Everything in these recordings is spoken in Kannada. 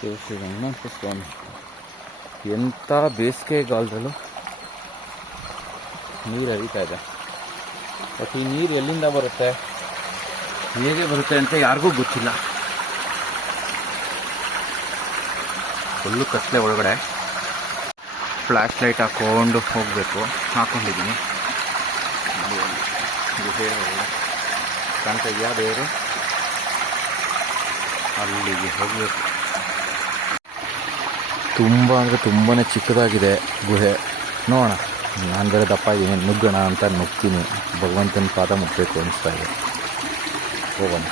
ಶ್ರೀ ರಂಗನಾಥ ಸ್ವಾಮಿ. ಎಂಥ ಬೇಸಿಗೆಗಾಲದಲ್ಲೂ ನೀರು ಹರಿತಾ ಇದೆ. ಬಟ್ ಈ ನೀರು ಎಲ್ಲಿಂದ ಬರುತ್ತೆ, ಹೇಗೆ ಬರುತ್ತೆ ಅಂತ ಯಾರಿಗೂ ಗೊತ್ತಿಲ್ಲ. ಫುಲ್ಲು ಕತ್ಲೆ ಒಳಗಡೆ. ಫ್ಲ್ಯಾಶ್ ಲೈಟ್ ಹಾಕ್ಕೊಂಡು ಹೋಗಬೇಕು. ಹಾಕ್ಕೊಂಡಿದ್ದೀನಿ. ಗುಹೆ ಕಾಣ್ತಾ ಇದೆಯಾ ದೇವರು? ಅಲ್ಲಿಗೆ ಹೋಗಬೇಕು. ತುಂಬ ಅಂದರೆ ತುಂಬಾ ಚಿಕ್ಕದಾಗಿದೆ ಗುಹೆ. ನೋಡೋಣ, ನಾನು ಬೇರೆ ದಪ್ಪ ಇದ್ದೀನಿ, ನುಗ್ಗೋಣ ಅಂತ ನುಗ್ತೀನಿ. ಭಗವಂತನ ಪಾದ ಮುಟ್ಟಬೇಕು ಅನಿಸ್ತಾ ಇದೆ. ಹೋಗೋಣ.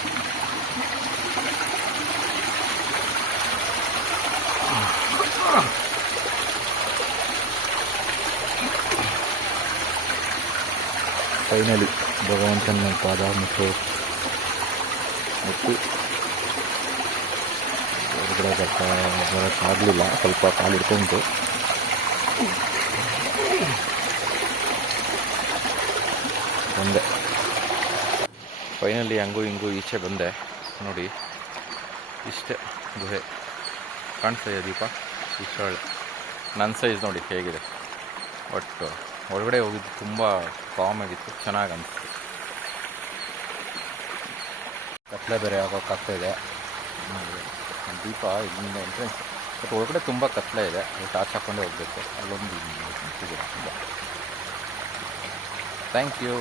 ಫೈನಲಿ ಭಗವಂತನ ಪಾದ ಮುಟ್ಟಿ ಹೊರಗಡೆ ಬರೋಕ್ಕಾಗಲಿಲ್ಲ. ಸ್ವಲ್ಪ ಕಾಲು ಹಿಡ್ಕೊಂಡು ಬಂದೆ. ಫೈನಲಿ ಹಂಗೂ ಹಿಂಗೂ ಈಚೆ ಬಂದೆ. ನೋಡಿ, ಇಷ್ಟೇ ಗುಹೆ ಕಾಣಿಸ್ತಾ ಇದೆ. ದೀಪ ಇಷ್ಟೊಳ್ಳೆ ನನ್ನ ಸೈಜ್ ನೋಡಿ ಹೇಗಿದೆ. ಬಟ್ ಒಳಗಡೆ ಹೋಗಿದ್ದು ತುಂಬ ಕಾಮ್ ಆಗಿತ್ತು, ಚೆನ್ನಾಗಿ ಅನಿಸ್ತು. ಕತ್ಲೆ ಬೇರೆ ಆಗೋಕ್ಕಾಗ್ತಾ ಇದೆ. ದೀಪ ಇಲ್ಲಿಂದ ಎಂಟ್ರೆನ್ಸ್. ಬಟ್ ಒಳಗಡೆ ತುಂಬ ಕತ್ಲೆ ಇದೆ. ಟಾರ್ಚ್ ಹಾಕ್ಕೊಂಡೇ ಹೋಗಬೇಕು. ಅಲ್ಲೊಂದು ಥ್ಯಾಂಕ್ ಯು.